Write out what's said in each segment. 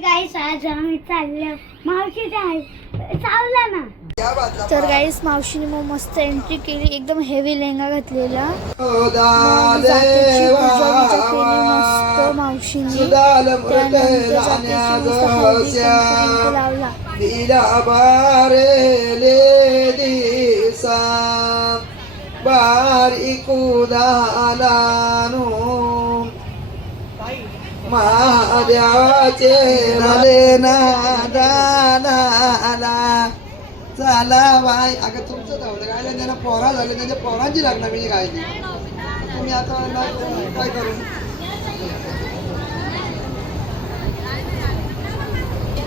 गाईस आज आम्ही चाललो मावशीच्या चावला ना। तर गाईस मावशीने मग मस्त एंट्री केली, एकदम हेवी लेहंगा घातलेला, मस्त मावशीने लावला। महादेवाचे ना दादा चला बाई। अगं तुमचं धावलं गायला त्यांना पोरा झाले, त्यांच्या पोरांची लागणार मी गायली। तुम्ही आता काय करू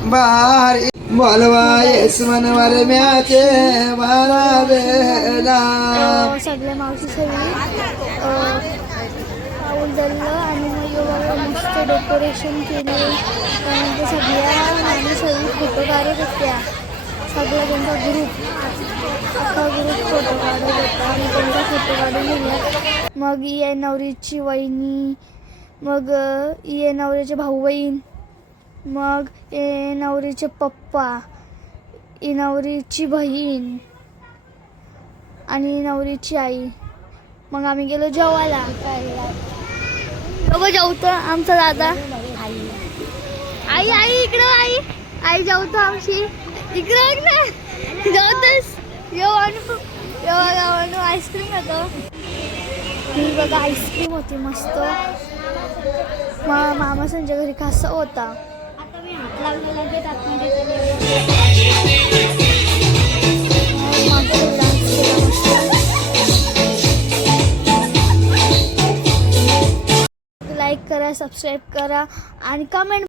बार बोलवा येस मनवर म्याचे बारा बेला। सगळ्या मावशी सगळी पाऊल धरलं आणि मग मस्त डेकोरेशन केले। त्यानंतर सगळ्या सगळी फोटो काढत होत्या, सगळा त्यांचा ग्रुप अख्खा ग्रुप फोटो काढत होता आणि त्यांचा फोटो काढून घेतला। मग ये नवरीची वहिनी, मग ये नवरीचे भाऊ बहीण, मग ये नवरीचे पप्पा, ये नवरीची बहीण आणि नवरीची आई। मग आम्ही गेलो जेवायला। बघ जेवतो आमचा दादा, आई आई इकडं, आई आई जेवतो आमची इकडं ना, जेवतस जेव्हा आईस्क्रीम होतं। ही बघा आईस्क्रीम होती मस्त। मामा संजय घरी खास होता। लाईक करा, सबस्क्राईब करा आणि कमेंट